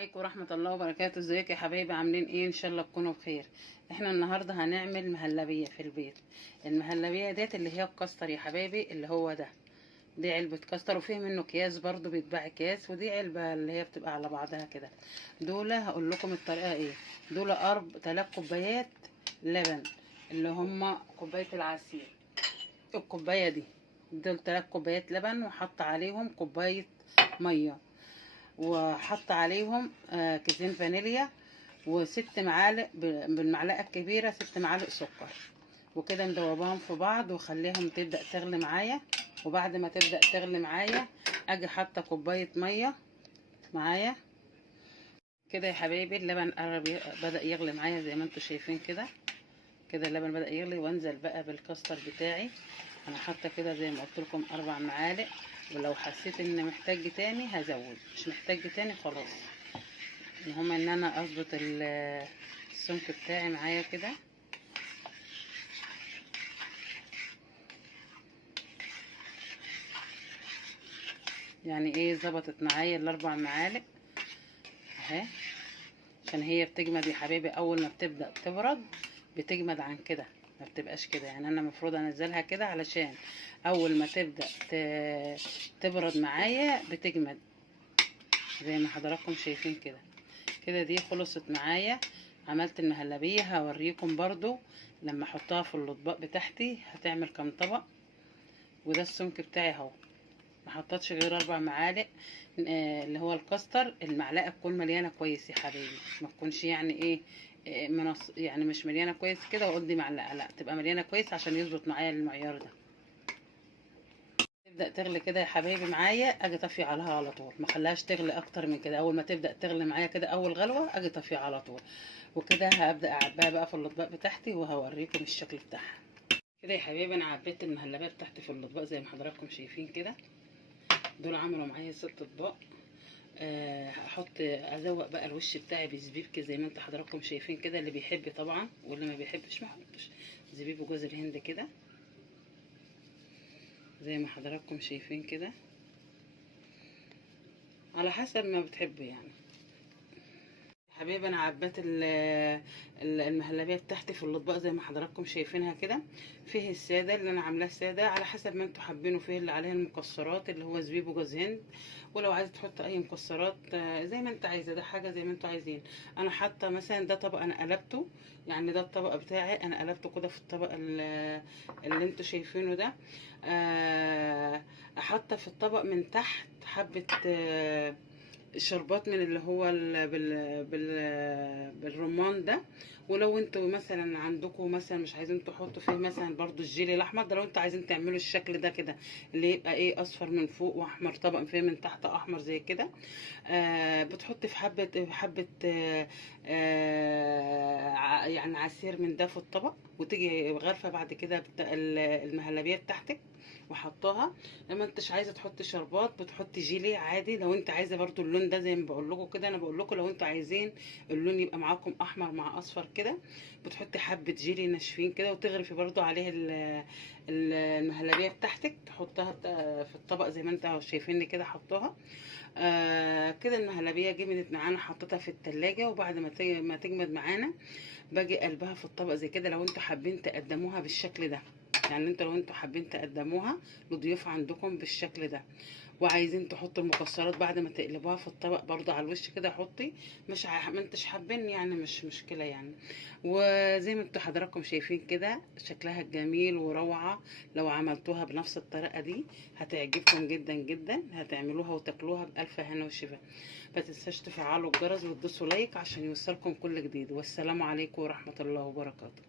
عليكم ورحمة الله وبركاته. ازيك يا حبايبي؟ عاملين ايه؟ ان شاء الله تكونوا بخير. احنا النهاردة هنعمل مهلبية في البيت. المهلبية ديت اللي هي الكاستر يا حبايبي، اللي هو ده. دي علبة كاستر، وفيه منه اكياس برضو بيتباع اكياس، ودي علبة اللي هي بتبقى على بعضها كده. دول هقول لكم الطريقة ايه. دول 3 كوبايات لبن، اللي هما كوباية العصير. الكوباية دي، دول 3 كوبايات لبن، وحط عليهم كوباية مية، وحط عليهم كيسين فانيليا، و6 معالق بالمعلقه الكبيره 6 معالق سكر. وكده ندوبهم في بعض واخليهم تبدا تغلي معايا. وبعد ما تبدا تغلي معايا اجي حاطه كوبايه ميه معايا كده يا حبايبي. اللبن بدا يغلي معايا زي ما انتم شايفين كده. كده اللبن بدا يغلي، وانزل بقى بالكاستر بتاعي. انا حاطه كده زي ما قلت لكم 4 معالق، ولو حسيت ان محتاج تاني هزود، مش محتاج تاني خلاص. المهم ان انا اظبط السمك بتاعي معايا كده. يعني ايه، ظبطت معايا ال4 معالق اهي. عشان هي بتجمد يا حبايبي، اول ما بتبدا تبرد بتجمد عن كده، ما بتبقاش كده. يعني انا المفروض انزلها كده علشان اول ما تبدا تبرد معايا بتجمد زي ما حضراتكم شايفين كده. كده دي خلصت معايا. عملت المهلبيه، هوريكم برضو لما احطها في الاطباق بتاعتي هتعمل كام طبق. وده السمك بتاعي اهو. ما حطيتش غير 4 معالق اللي هو الكاستر. المعلقه تكون مليانه كويس يا حبيبي، ما تكونش يعني ايه يعني مش مليانه كويس كده واقضي معلقه، لا تبقى مليانه كويس عشان يظبط معايا المعيار ده. تبدا تغلي كده يا حبايبي معايا، اجي طفي عليها على طول، ما خليهاش تغلي اكتر من كده. اول ما تبدا تغلي معايا كده اول غلوه اجي طفي على طول. وكده هبدا اعبيها بقى في الاطباق بتاعتي وهوريكم الشكل بتاعها. كده يا حبايبي انا عبيت المهلبيه بتاعتي في الاطباق زي ما حضراتكم شايفين كده. دول عملوا معايا 6 اطباق. هحط ازوق بقى الوش بتاعي بزبيب كده زي ما انت حضراتكم شايفين كده. اللي بيحب طبعا، واللي ما بيحبش ما يحطش. زبيب وجوز الهند كده زي ما حضراتكم شايفين كده، على حسب ما بتحبوا يعني. حبيبي انا عبيت المهلبيه بتاعتي في الاطباق زي ما حضراتكم شايفينها كده. فيه الساده اللي انا عاملاه ساده على حسب ما انتوا حابينه، فيه اللي عليها المكسرات اللي هو زبيب وجوز هند. ولو عايزه تحط اي مكسرات زي ما انت عايزه، ده حاجه زي ما انتوا عايزين. انا حاطه مثلا ده طبق انا قلبته، يعني ده الطبق بتاعي انا قلبته كده في الطبق اللي انتوا شايفينه ده. حاطه في الطبق من تحت حبه شربات من اللي هو بالرمان ده. ولو انتوا مثلا عندكم مثلا مش عايزين تحطوا فيه مثلا برضو الجيلي الاحمر ده، لو انتوا عايزين تعملوا الشكل ده كده اللي يبقى ايه اصفر من فوق واحمر طبق فيه من تحت احمر زي كده. بتحطي في حبه يعني عصير من ده في الطبق، وتيجي غرفه بعد كده المهلبيه بتاعتك وحطها. لما انتش عايزه تحطي شربات بتحطي جيلي عادي. لو انت عايزه برضو اللون ده زي ما بقول لكم كده، انا بقول لكم لو انتوا عايزين اللون يبقى معاكم احمر مع اصفر كده بتحطي حبه جيلي ناشفين كده، وتغرفي برضو عليها المهلبيه بتاعتك، تحطها في الطبق زي ما انتوا شايفيني كده حطوها. كده المهلبيه جمدت معانا، حطيتها في التلاجة. وبعد ما تجمد معانا باجي قلبها في الطبق زي كده. لو انتوا حابين تقدموها بالشكل ده، يعني انتوا لو انتوا حابين تقدموها لضيوف عندكم بالشكل ده، وعايزين تحطوا المكسرات بعد ما تقلبوها في الطبق برضو على الوش كده حطي. ما انتش حابين يعني مش مشكله يعني. وزي ما انتوا حضراتكم شايفين كده شكلها جميل وروعه. لو عملتوها بنفس الطريقه دي هتعجبكم جدا جدا. هتعملوها وتاكلوها بالف هنا وشفا. ما تنساش تفعلوا الجرس وتدوسوا لايك عشان يوصلكم كل جديد. والسلام عليكم ورحمه الله وبركاته.